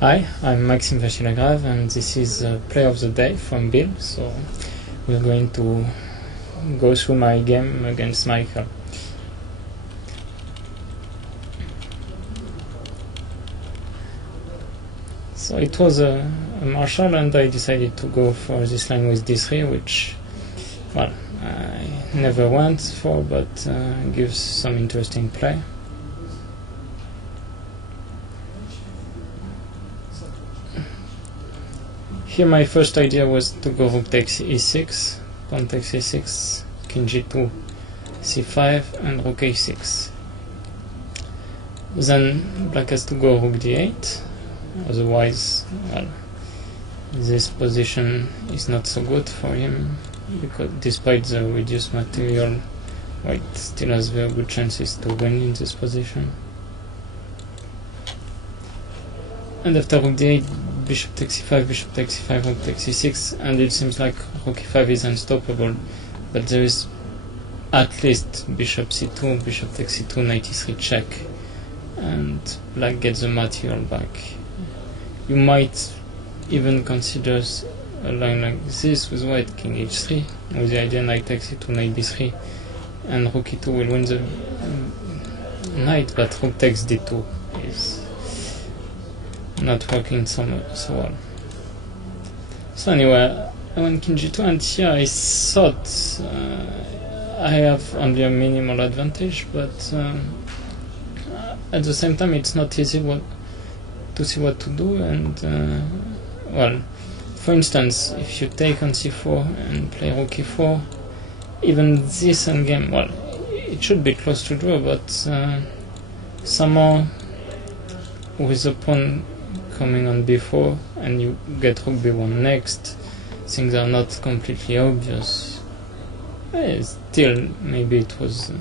Hi, I'm Vachier-Lagrave and this is Play of the Day from Biel. So we're going to go through my game against Michael. So it was a marshal and I decided to go for this line with d3, which, well, I never went for, but gives some interesting play. Here my first idea was to go rook takes e6, pawn takes e6, king g2, c5 and rook a6. Then black has to go rook d8, otherwise, well, this position is not so good for him, because despite the reduced material, white still has very good chances to win in this position. And after rook d8, bishop takes e5, bishop takes e5, rook takes e6, and it seems like rook e5 is unstoppable, but there is at least bishop c2, bishop takes c2, knight e3 check, and black gets the material back. You might even consider a line like this with white, king h3, with the idea knight takes e2, knight b3, and rook e2 will win the knight, but rook takes d2 is not working so well. So anyway, I went king g2, and here I thought I have only a minimal advantage, but at the same time it's not easy to see what to do. And well, for instance, if you take on c4 and play rook e4, even this endgame, well, it should be close to draw, but somehow with the pawn coming on b4 and you get rook b1 next, things are not completely obvious. Still, maybe it was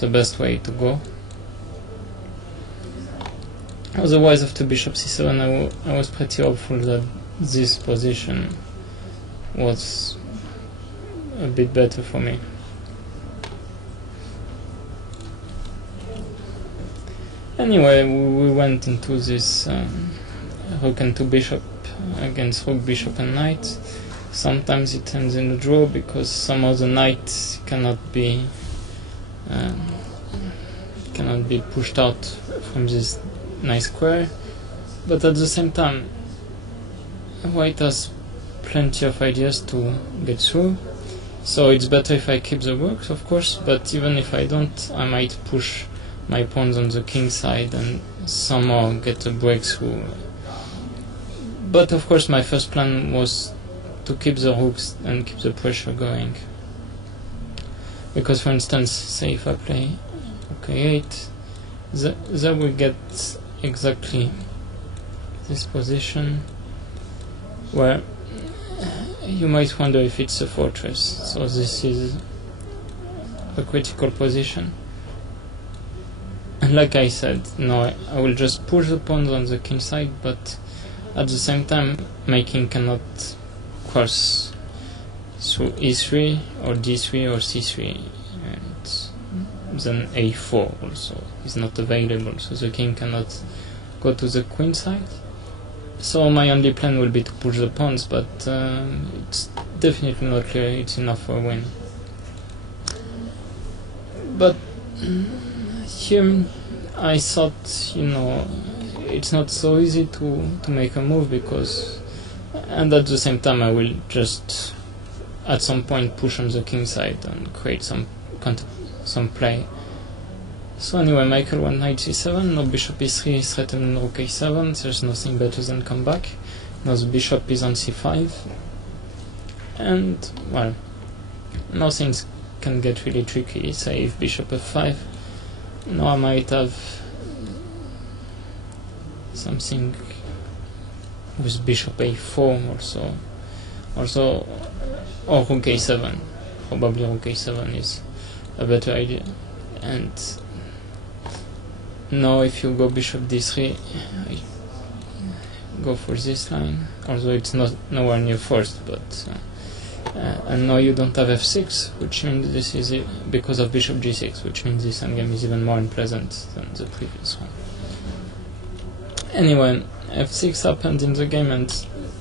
the best way to go. Otherwise, after bishop c7, I was pretty hopeful that this position was a bit better for me. Anyway, we went into this rook and 2 bishop against rook, bishop and knight. Sometimes it ends in a draw because somehow the knight cannot be pushed out from this nice square, but at the same time white has plenty of ideas to get through, so it's better if I keep the rooks, of course, but even if I don't, I might push my pawns on the king side and somehow get a breakthrough. But of course my first plan was to keep the rooks and keep the pressure going, because for instance, say if I play rook a8, there we get exactly this position where you might wonder if it's a fortress. So this is a critical position, and like I said, no, I will just push the pawns on the king side, but at the same time my king cannot cross through e3 or d3 or c3, and then a4 also is not available, so the king cannot go to the queen side. So my only plan will be to push the pawns, but it's definitely not clear it's enough for a win. But here I thought, it's not so easy to make a move, because, and at the same time I will just at some point push on the king side and create some play. So anyway, Michael went knight c7, now bishop e3 is threatening rook a7, there's nothing better than come back. Now the bishop is on c5, and well, now things can get really tricky. Say if bishop f5, now I might have something with bishop a4 also, or rook a7. Probably rook a7 is a better idea. And now if you go bishop d3, I go for this line, although it's nowhere near forced, but and now you don't have f6, which means this is because of bishop g6, which means this endgame is even more unpleasant than the previous one. Anyway, f6 happened in the game, and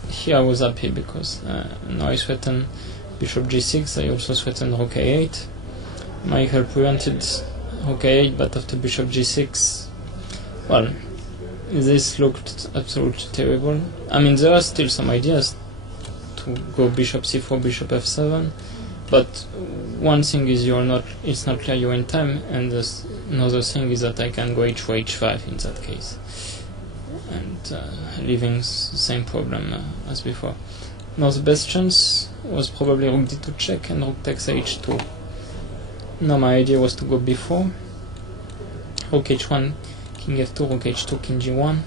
here I was happy because now I threaten bishop g6, I also threaten rook a8. My help prevented rook a8, but after bishop g6, well, this looked absolutely terrible. I mean, there are still some ideas to go bishop c4, bishop f7, but one thing is it's not clear you're in time, and another thing is that I can go h4, h5 in that case, and leaving the same problem as before. Now the best chance was probably rook d2 check and rook takes h2. Now my idea was to go b4, rook h1, king f2, rook h2, king g1,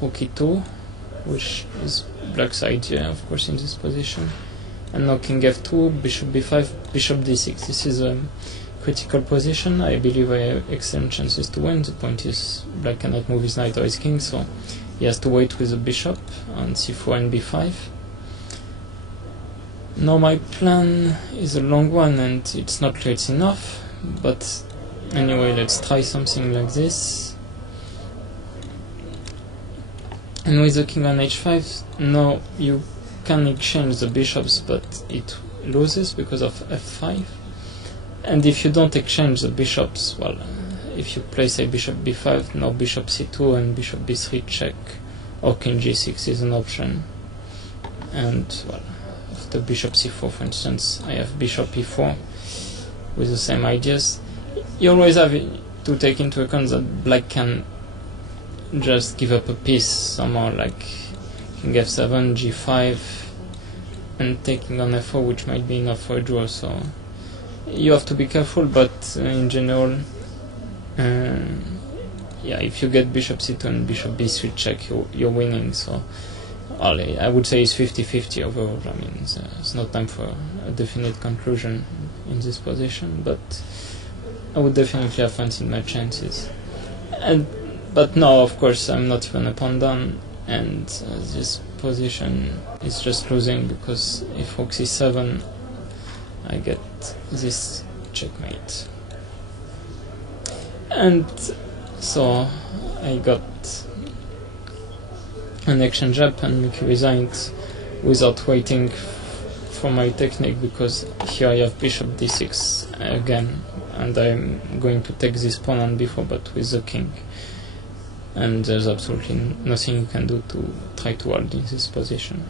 rook e2, which is black's idea, of course, in this position. And now king f2, bishop b5, bishop d6. This is a critical position. I believe I have excellent chances to win. The point is black cannot move his knight or his king, so he has to wait with the bishop on c4 and b5. Now my plan is a long one, and it's not clear it's enough, but anyway, let's try something like this. And with the king on h5, now you can exchange the bishops, but it loses because of f5. And if you don't exchange the bishops, well, if you play, say, bishop b5, now bishop c2 and bishop b3 check, or king g6 is an option. And, well, after bishop c4, for instance, I have bishop e4 with the same ideas. You always have to take into account that black can just give up a piece somehow, like king f7, g5, and taking on f4, which might be enough for a draw. So you have to be careful, but in general, yeah, if you get bishop c2 and bishop b3 check, you're winning. So I would say it's 50-50 overall. I mean, there's no time for a definite conclusion in this position, but I would definitely have fancied my chances. But now, of course, I'm not even a pawn down, and this position is just losing, because if rook c7, I get this checkmate. And so I got an exchange up, and Mickey resigned without waiting for my technique, because here I have bishop d6 again, and I'm going to take this pawn on b4, but with the king. And there's absolutely nothing you can do to try to hold in this position.